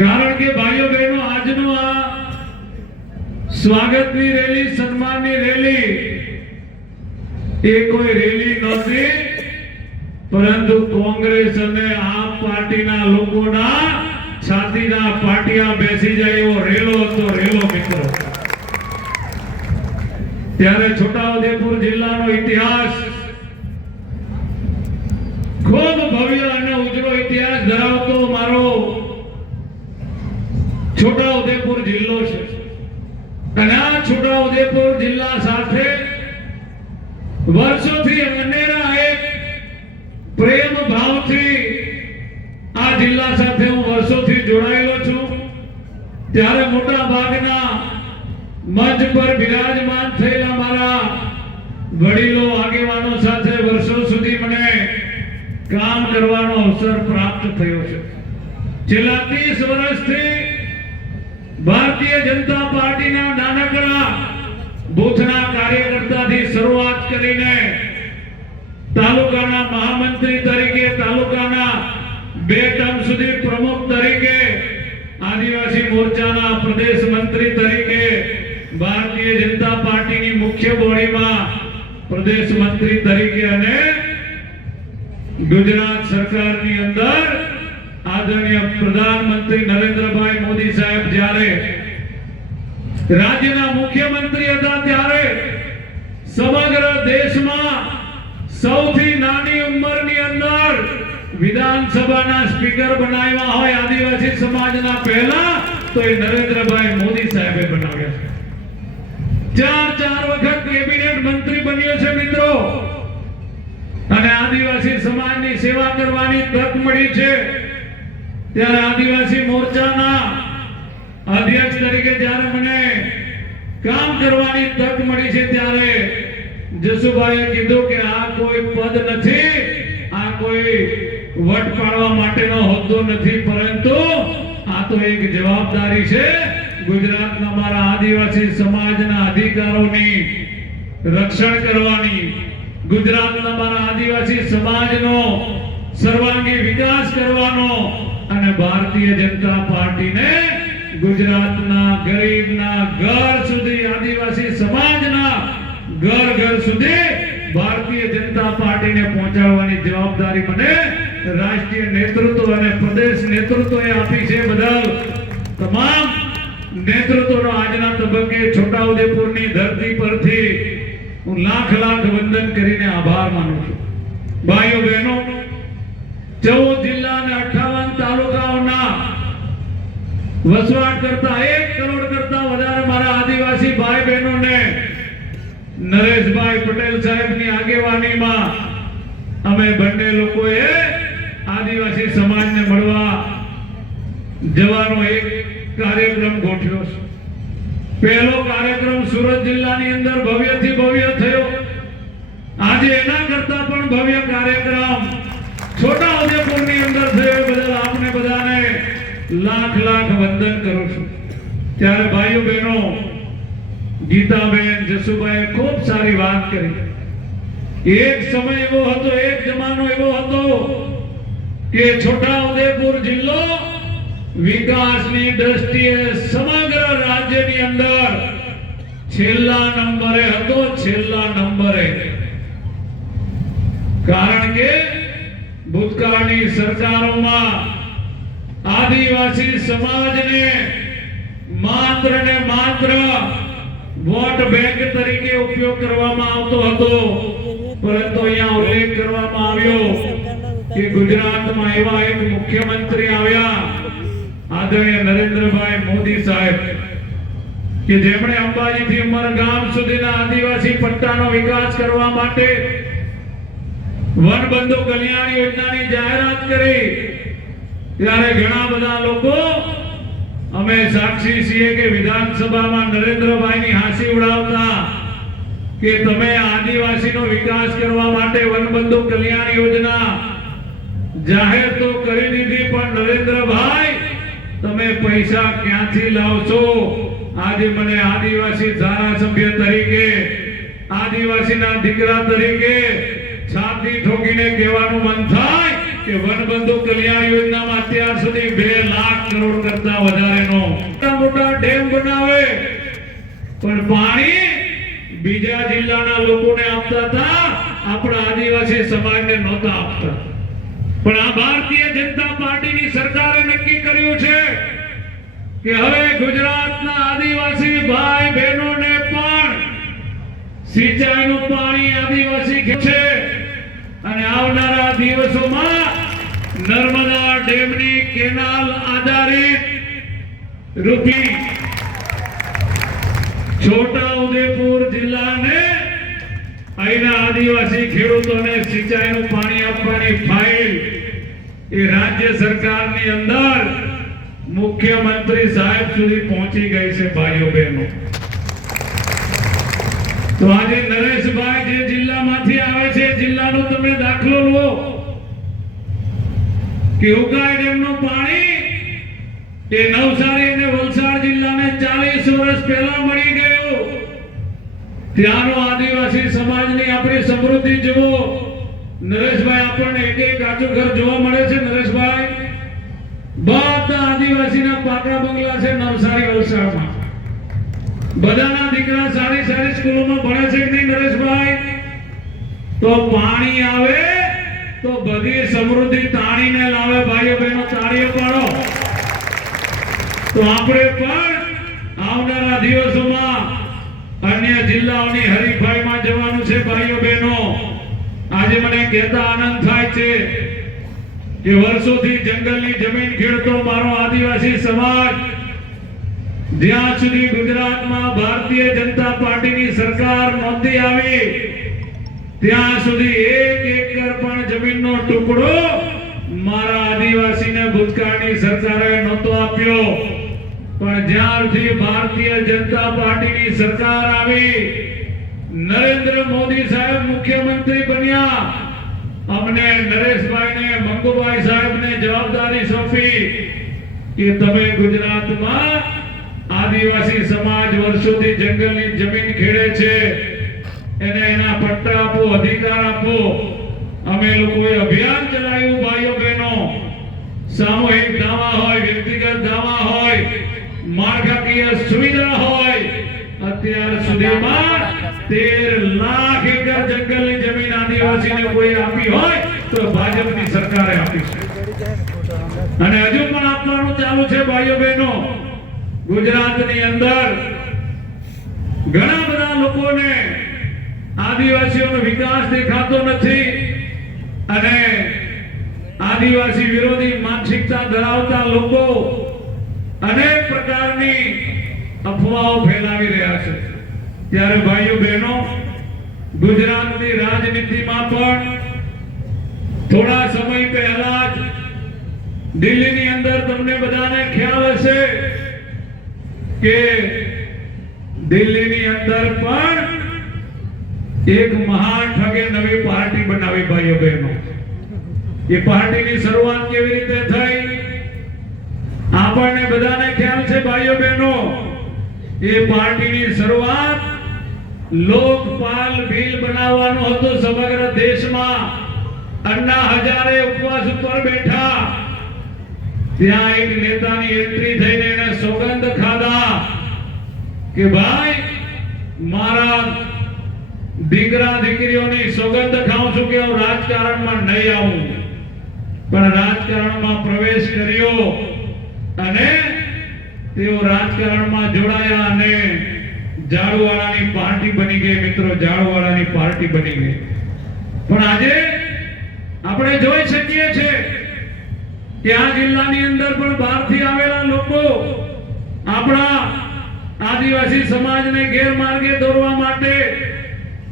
કારણ કે ભાઈઓ બહેનો આજનો આ સ્વાગતની રેલી, સન્માનની રેલી એ કોઈ રેલી નહોતી, પરંતુ કોંગ્રેસ અને આપ પાર્ટીના લોકોના છાતીના પાટિયા બેસી જાય એવો રેલો હતો, રેલો મિત્રો। ત્યારે છોટાઉદેપુર જિલ્લાનો ઇતિહાસ ખૂબ ભવ્ય અને ઉજળો ઇતિહાસ ધરાવતો મારો છોટાઉદેપુર જિલ્લો છે। અને આ છોટાઉદેપુર જિલ્લા સાથે વર્ષોથી અનેરા એક પ્રેમ ભાવથી આ જિલ્લા સાથે હું વર્ષોથી જોડાયેલો છું। ત્યારે મોટા ભાગના મંચ પર બિરાજમાન થયેલા મારા વડીલો, આગેવાનો સાથે વર્ષો સુધી મને કામ કરવાનો અવસર પ્રાપ્ત થયો છે। છેલ્લા 30 વર્ષથી ભારતીય જનતા પાર્ટીના નાનકડા બૂથના કાર્યકર્તાથી શરૂઆત કરીને તાલુકાના મહામંત્રી તરીકે, તાલુકાના 2 ટર્મ સુધી પ્રમુખ તરીકે, આદિવાસી મોરચાના પ્રદેશ મંત્રી તરીકે, ભારતીય જનતા પાર્ટીની મુખ્ય બોડીમાં પ્રદેશ મંત્રી તરીકે અને ગુજરાત સરકારની અંદર આદરણીય પ્રધાનમંત્રી નરેન્દ્રભાઈ મોદી સાહેબ જ્યારે રાજ્યના મુખ્યમંત્રી હતા ત્યારે સમગ્ર દેશમાં સૌથી નાની ઉંમરની અંદર વિધાનસભાના સ્પીકર બનાવ્યા હોય આદિવાસી સમાજના પહેલા તો એ નરેન્દ્રભાઈ મોદી સાહેબે બનાવ્યા છે। 4 વખત કેબિનેટ મંત્રી બન્યો છે મિત્રો, અને આદિવાસી સમાજની સેવા કરવાની તક મળી છે। ત્યારે આદિવાસી મોરચાના અધ્યક્ષ તરીકે જ્યારે મને કામ કરવાની તક મળી છે ત્યારે જસુભાઈએ કીધું કે આ કોઈ પદ નથી, આ કોઈ વટ પાડવા માટેનો હોદ્દો નથી, પરંતુ આ તો એક જવાબદારી છે ગુજરાતના મારા આદિવાસી સમાજના અધિકારોની રક્ષણ કરવાની, ગુજરાતના મારા આદિવાસી સમાજનો સર્વાંગી વિકાસ કરવાનો અને ભારતીય જનતા પાર્ટીને ગુજરાતના ગરીબના ઘર સુધી, આદિવાસી સમાજના ઘર સુધી ભારતીય જનતા પાર્ટીને પહોંચાડવાની જવાબદારી મને રાષ્ટ્રીય નેતૃત્વ અને પ્રદેશ નેતૃત્વએ આપી છે। બદલ તમામ નેતૃત્વનો આજના તબક્કે છોટાઉદેપુરની ધરતી પરથી હું લાખ વંદન કરીને આભાર માનું છું। ભાઈઓ બહેનો, 14 જિલ્લા અને 58 તાલુકાઓના વસવાટ કરતા 1 કરોડ કરતા વધારે મારા આદિવાસી ભાઈ બહેનોને નરેશભાઈ પટેલ સાહેબની આગેવાનીમાં અમે બંને લોકોએ આદિવાસી સમાજને મળવા જવાનો એક કાર્યક્રમ ગોઠવ્યો છે। પહેલો કાર્યક્રમ સુરત જિલ્લાની અંદર ભવ્યથી ભવ્ય થયો। આજે એના કરતા પણ ભવ્ય કાર્યક્રમ છોટાઉદેપુરની અંદર થયો, બદલ આપને બધાને લાખ વંદન કરું છું। ત્યારે ભાઈઓ બહેનો, ગીતાબેન, જસુભાઈએ ખૂબ સારી વાત કરી। એક સમય એવો હતો, એક જમાનો એવો હતો કે છોટાઉદેપુર જિલ્લો વિકાસની દ્રષ્ટિએ સમગ્ર રાજ્યની અંદર છેલ્લા નંબરે હતો, છેલ્લા નંબરે। કારણ કે ભૂતકાળની સરકારોમાં આદિવાસી સમાજને માત્ર ને માત્ર વોટ બેંક તરીકે ઉપયોગ કરવામાં આવતો હતો, પરંતુ અહીંયા ઉલ્લેખ કરવામાં આવ્યો કે ગુજરાતમાં એવા એક મુખ્યમંત્રી આવ્યા, આદરણીય નરેન્દ્રભાઈ મોદી સાહેબ, કે જેમણે અંબાજીથી ઉમરગામ સુધીના આદિવાસી પટ્ટાનો વિકાસ કરવા માટે વનબંધુ કલ્યાણ યોજનાની જાહેરાત કરી। ત્યારે ઘણા બધા લોકો અમે સાક્ષી છીએ કે વિધાનસભામાં નરેન્દ્રભાઈની હાંસી ઉડાવતા કે તમે આદિવાસીનો વિકાસ કરવા માટે વનબંધુ કલ્યાણ યોજના જાહેર તો કરી દીધી, પણ નરેન્દ્રભાઈ તમે પૈસા ક્યાંથી લાવશો? આજે મને આદિવાસી ધારાસભ્ય તરીકે, આદિવાસીના દીકરા તરીકે છાતી ઠોકીને કહેવાનું મન થાય કે વનબંધુ કલ્યાણ યોજનામાં અત્યાર સુધી 2 લાખ કરોડ કરતા વધારેનો મોટા ડેમ બનાવે, પણ પાણી બીજા જિલ્લાના લોકોને આપતા હતા, આપણા આદિવાસી સમાજને નહોતા આપતા. પણ આ ભારતીય જનતા પાર્ટીની સરકારે નક્કી કર્યું છે કે હવે ગુજરાતના આદિવાસી ભાઈ બહેનોને પણ સિંચાઈનું પાણી આદિવાસી છે, અને આવનારા દિવસોમાં નર્મદા ડેમની કેનાલ આધારિત રૂપી છોટા ઉદેપુર જિલ્લાને અહીંના આદિવાસી ખેડૂતોને સિંચાઈનું પાણી આપવાની ફાઇલ એ રાજ્ય સરકારની અંદર મુખ્યમંત્રી સાહેબ સુધી પહોંચી ગઈ છે. ભાઈઓ બહેનો, તો આજે નરેશભાઈ જે જિલ્લામાંથી આવે છે, જિલ્લાનો તમે દાખલો લો કે ઉકાઈ ડેમનું પાણી એ નવસારી અને વલસાડ જિલ્લાને 40 વર્ષ પહેલા મળી ગયું. ત્યાંનો આદિવાસી સમાજની આપણી સમૃદ્ધિ જુઓ. નરેશભાઈ, આપણને એક કાચું ઘર જોવા મળે છે. નરેશભાઈ, બધા આદિવાસીના પાકા બંગલા છે નવસારી વલસાડમાં. બધાના દીકરા સારી સારી સ્કૂલોમાં ભણે છે કે નહીં નરેશભાઈ? તો પાણી આવે તો બધી સમૃદ્ધિ તાણીને લાવે. ભાઈઓ બહેનો, તાળીઓ પાડો. તો આપણે પણ આવનારા દિવસોમાં અન્ય જિલ્લાઓની હરીફાઈમાં જવાનું છે. ભાઈઓ બહેનો, આજે મને કહેતા આનંદ થાય છે કે વર્ષોથી જંગલની જમીન ખેડતો મારો આદિવાસી સમાજ જ્યાં સુધી ગુજરાતમાં ભારતીય જનતા પાર્ટીની સરકાર નહોતી આવી ત્યાં સુધી 1 એકર પણ જમીનનો ટુકડો મારા આદિવાસીને ભૂતકાળની સરકારે નહોતો આપ્યો. પણ જ્યારથી ભારતીય જનતા પાર્ટીની સરકાર આવી, નરેન્દ્ર મોદી સાહેબ મુખ્યમંત્રી બન્યા, અમને નરેશભાઈને, મંગુભાઈ સાહેબને જવાબદારી સોંપી કે તમે ગુજરાતમાં આદિવાસી સમાજ વર્ષોથી જંગલની જમીન ખેડે છે, એને એના પટ્ટા આપો, અધિકાર આપો. અમે લોકોએ અભિયાન ચલાવ્યું. ભાઈઓ બહેનો, સામૂહિક દાવા હોય, વ્યક્તિગત દાવા હોય, માળખાકીય સુવિધા હોય, અત્યાર સુધીમાં 13 લાખ એકર જંગલની જમીન આદિવાસીને કોઈ આપી હોય તો ભાજપની સરકારે આપી છે, અને હજુ પણ આપવાનું ચાલુ છે. ભાઈઓ બહેનો, ગુજરાતની અંદર ઘણા બધા લોકોને આદિવાસીઓનો વિકાસ દેખાતો નથી, અને આદિવાસી વિરોધી માનસિકતા ધરાવતા લોકો અનેક પ્રકારની અફવાઓ ફેલાવી રહ્યા છે. ત્યારે ભાઈઓ બહેનો, ગુજરાતની રાજનીતિમાં પણ થોડા સમય પહેલા જ દિલ્હીની અંદર તમને બધાને ખ્યાલ હશે કે દિલ્હીની અંદર પણ એક મહાન ઠગે નવી પાર્ટી બનાવી. ભાઈઓ બહેનો, એ પાર્ટીની શરૂઆત કેવી રીતે થઈ આપણને બધાને ખ્યાલ છે. ભાઈઓ બહેનો, એ પાર્ટીની શરૂઆત લોકપાલ બિલ બનાવવાનો હતો સમગ્ર દેશમાં. અન્ના હજારે ઉપવાસ ઉપર બેઠા, ત્યાં એક નેતાની એન્ટ્રી થઈને એને સોગંદ ખાધા કે ભાઈ, મારા દીકરા દીકરીઓની સોગંદ ખાઉં છું કે હું રાજકારણમાં નહીં આવું. પણ રાજકારણમાં પ્રવેશ કર્યો અને તેઓ રાજકારણમાં જોડાયા અને ઝાડુવાળાની પાર્ટી બની ગઈ. મિત્રો, ઝાડુવાળાની પાર્ટી બની ગઈ. પણ આજે આપણે જોઈ શકીએ છીએ કે આ જિલ્લાની અંદર પણ બહારથી આવેલા લોકો આપણા આદિવાસી સમાજને ગેરમાર્ગે દોરવા માટે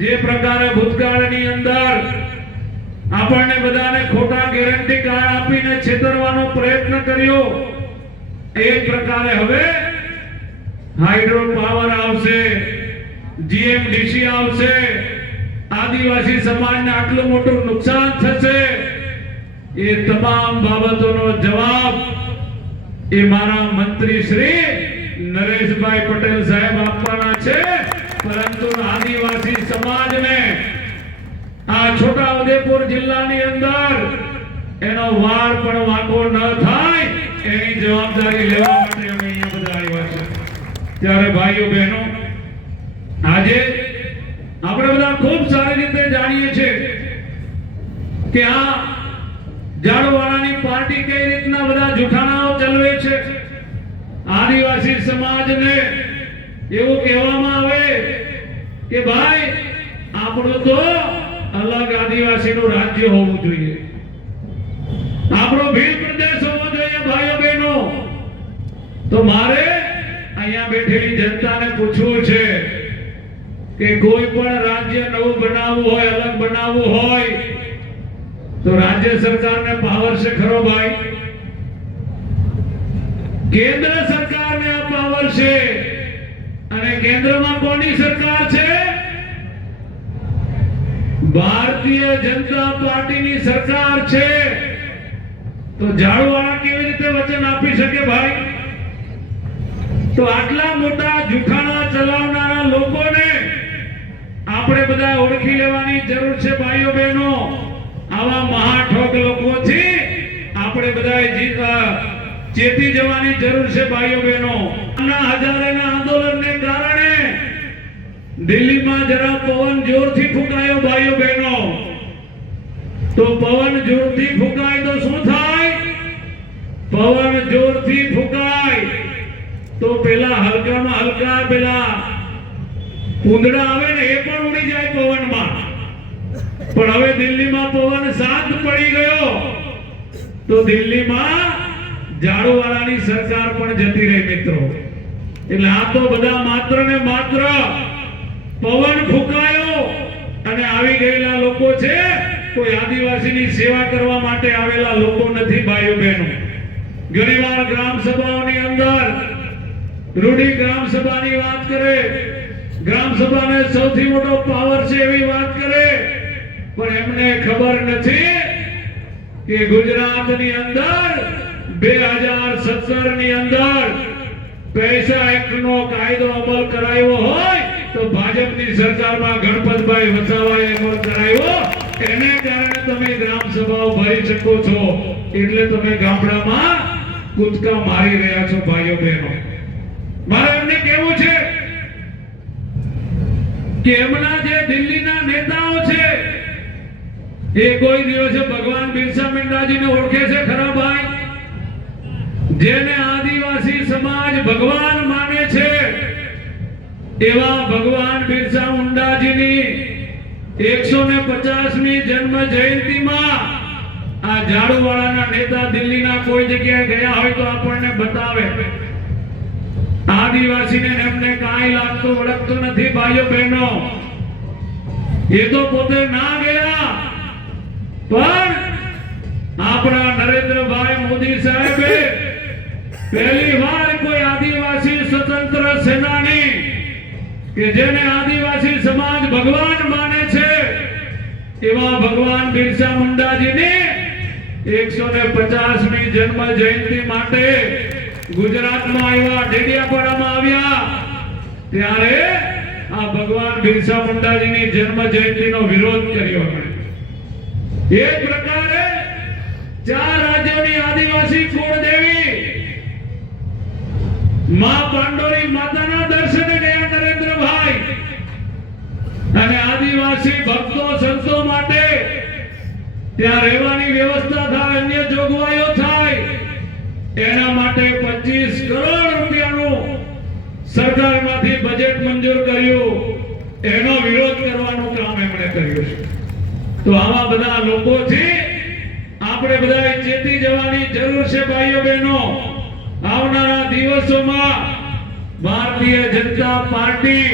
જે પ્રકારે ભૂતકાળની અંદર આપણને બધાને ખોટા ગેરંટી કાર્ડ આપીને છેતરવાનો પ્રયત્ન કર્યો, એ પ્રકારે હવે હાઇડ્રો પાવર આવશે, જીએમડીસી આવશે, આદિવાસી સમાજને આટલું મોટું નુકસાન થશે, એ તમામ બાબતોનો જવાબ એ મારા મંત્રી શ્રી નરેશભાઈ પટેલ સાહેબ આપવાના છે. પરંતુ આદિવાસી સમાજને આ છોટા ઉદેપુર જિલ્લાની અંદર એનો વાર પણ વાંકો ન થાય એની જવાબદારી લેવા માટે અમે અહીંયા બધા આવ્યા છે. ત્યારે ભાઈઓ બહેનો, આજે આપણે બધા ખૂબ સારી રીતે જાણીએ છીએ કે આ ઝાડુવાળાની પાર્ટી કઈ રીતના બધા જુઠાણાઓ ચલાવે છે. આદિવાસી સમાજને એવું કહેવામાં આવે કે ભાઈ આપણું તો અલગ આદિવાસીનું રાજ્ય હોવું જોઈએ, આપણો ભીલ પ્રદેશ હોવો જોઈએ. ભાઈઓ બહેનો, તો મારે અહીંયા બેઠેલી જનતાને પૂછવું છે કે કોઈ પણ રાજ્ય નવું બનાવવું હોય, અલગ બનાવવું હોય તો રાજ્ય સરકારને પાવર છે ખરો ભાઈ? કેન્દ્ર સરકારને આ પાવર છે. અને કેન્દ્રમાં કોની સરકાર છે? ભારતીય જનતા પાર્ટીની સરકાર છે. તો ઝાડુવાળા કેવી રીતે વચન આપી શકે ભાઈ? તો આટલા મોટા જુઠાણા ચલાવનારા લોકોને આપણે બધા ઓળખી લેવાની જરૂર છે ભાઈઓ બહેનો. આવા મહાઠોક લોકોથી આપણે બધા ચેતી જવાની જરૂર છે ભાઈઓ બહેનો. હજારેના આંદોલનને કારણે દિલ્હીમાં જરા પવન જોરથી ફૂંકાયો ભાઈઓ બહેનો. તો પવન જોરથી ફૂંકાય તો શું થાય? પવન જોરથી ફૂંકાય તો પેલા હલકામાં હલકા પેલા ઉંદડા આવે ને એ પણ ઉડી જાય પવનમાં. પણ હવે દિલ્હીમાં પવન શાંત પડી ગયો તો દિલ્હીમાં ઝાડુવાળાની સરકાર પણ જતી રહી મિત્રો. એટલે આ તો બધા માત્ર ને માત્ર પવન ફૂંકાયો અને આવી ગયેલા લોકો છે. કોઈ આદિવાસીની સેવા કરવા માટે આવેલા લોકો નથી ભાઈઓ બહેનો. ઘણીવાર ગ્રામ સભાઓની અંદર રૂઢી ગ્રામ સભાની વાત કરે, ગ્રામ સભાને સૌથી મોટો પાવર છે એવી વાત કરે, પણ એમને ખબર નથી કે ગુજરાતની અંદર 2017 ની અંદર પૈસા એક્ટનો કાયદો અમલ કરાયો હોય તો ભાજપની સરકારમાં ગણપતભાઈ વસાવાએ અમલ કરાયો. એને કારણે તમે ગ્રામ સભાઓ ભરી શકો છો. એટલે તમે ગામડામાં કૂદકા મારી રહ્યા છો ભાઈઓ બહેનો. મારે એમને કહેવું છે કે એમના જે દિલ્હીના નેતાઓ છે એ કોઈ દિવસે ભગવાન બિરસા મુંડાજીને ઓળખે છે ખરા ભાઈ? જેને આદિવાસી સમાજ ભગવાન માને છે એવા ભગવાન બિરસા મુંડાજીની 150મી જન્મ જયંતિમાં આ ઝાડુવાળાના નેતા દિલ્હીના કોઈ જગ્યાએ ગયા હોય તો આપણને બતાવે. આદિવાસીને એમને કાંઈ લાગતું વળગતું નથી ભાઈઓ બહેનો. એ તો પોતે ના ગયા, પણ આપણા નરેન્દ્રભાઈ મોદી સાહેબે પહેલી વાર કોઈ આદિવાસી સ્વતંત્ર સેનાની કે જેને આદિવાસી સમાજ ભગવાન માને છે એવા ભગવાન બિરસા મુંડાજીની 150મી જન્મ જયંતિ માટે ગુજરાતમાં આવ્યા, ડેડિયાપાડામાં આવ્યા. ત્યારે આ ભગવાન બિરસા મુંડાજીની જન્મ જયંતિનો વિરોધ કર્યો. એ પ્રકારે 4 રાજ્યોની આદિવાસી કુળદેવી માં પાંડોરી માતાના દર્શને ગયા નરેન્દ્રભાઈ. અને આદિવાસી ભક્તો સંતો માટે ત્યાં રહેવાની વ્યવસ્થા થાય, અન્ય જોગવાઈઓ થાય, એના માટે 25 કરોડ રૂપિયાનું સરકારમાંથી બજેટ મંજૂર કર્યું. એનો વિરોધ કરવાનું કામ એમણે કર્યું છે. તો આવા બધા લોકોથી આપણે બધાએ ચેતી જવાની જરૂર છે ભાઈઓ બહેનો. આવનારા દિવસોમાં ભારતીય જનતા પાર્ટી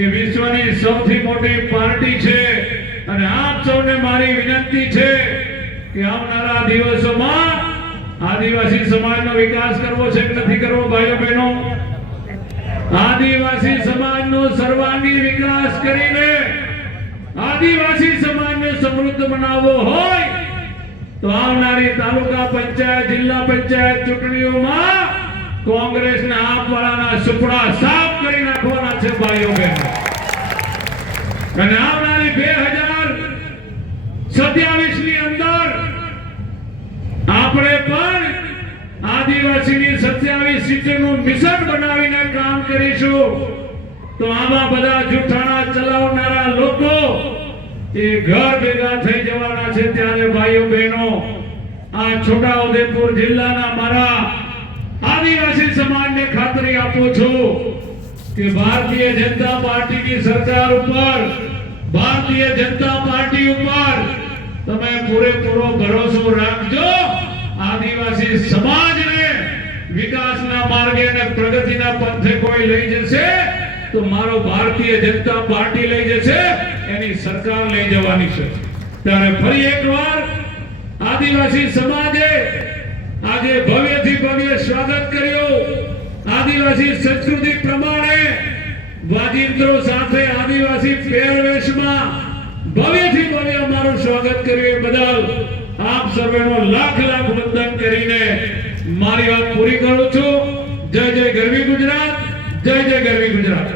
એ વિશ્વની સૌથી મોટી પાર્ટી છે. અને આપ સૌને મારી વિનંતી છે કે આવનારા દિવસોમાં આદિવાસી સમાજનો વિકાસ કરવો છે કે નથી કરવો ભાઈઓ બહેનો? આદિવાસી સમાજનો સર્વાંગી વિકાસ કરીને આદિવાસી સમાજને સમૃદ્ધ બનાવવો હોય તો આવનારી તાલુકા પંચાયત, જિલ્લા પંચાયત ચૂંટણીઓમાં કોંગ્રેસના આપવાળાના સુપડા સાફ કરી નાખવાના છે ભાઈઓ બહેનો. અને આવનારી 2027 ની અંદર સિટીનું મિશન બનાવીને કામ કરીશું તો આવા બધા જૂઠાણા ચલાવનારા લોકો એ ઘર ભેગા થઈ જવાના છે। ત્યારે ભાઈઓ બહેનો, આ છોટાઉદેપુર જિલ્લાના મારા આદિવાસી સમાજને ખાતરી આપું છું કે ભારતીય જનતા પાર્ટીની સરકાર ઉપર, ભારતીય જનતા પાર્ટી ઉપર તમે પૂરેપૂરો ભરોસો રાખજો। આદિવાસી સમાજને વિકાસના માર્ગે અને પ્રગતિના પંથે કોઈ લઈ જશે તો મારો ભારતીય જનતા પાર્ટી લઈ જશે, એની સરકાર લઈ જવાની છે। ત્યારે ફરી એકવાર આદિવાસી સમાજે આજે ભવ્યથી ભવ્ય સ્વાગત કર્યું। આદિવાસી સંસ્કૃતિ પ્રમાણે વાજિંત્રો સાથે આદિવાસી પહેરવેશમાં ભવ્યથી ભવ્ય અમારું સ્વાગત કર્યું। એ બદલ આપ સર્વેનો લાખ લાખ વંદન કરીને મારી વાત પૂરી કરું છું। જય જય ગરવી ગુજરાત, જય જય ગરવી ગુજરાત।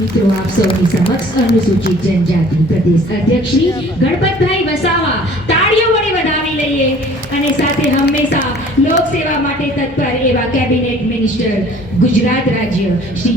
મિત્રો, આપ સૌની સમક્ષ અનુસૂચિત જનજાતિ પ્રદેશ અધ્યક્ષ શ્રી ગણપતભાઈ વસાવા તાળીઓ વડે વધાવી લઈએ અને સાથે હંમેશા લોક સેવા માટે તત્પર એવા કેબિનેટ મિનિસ્ટર ગુજરાત રાજ્ય શ્રી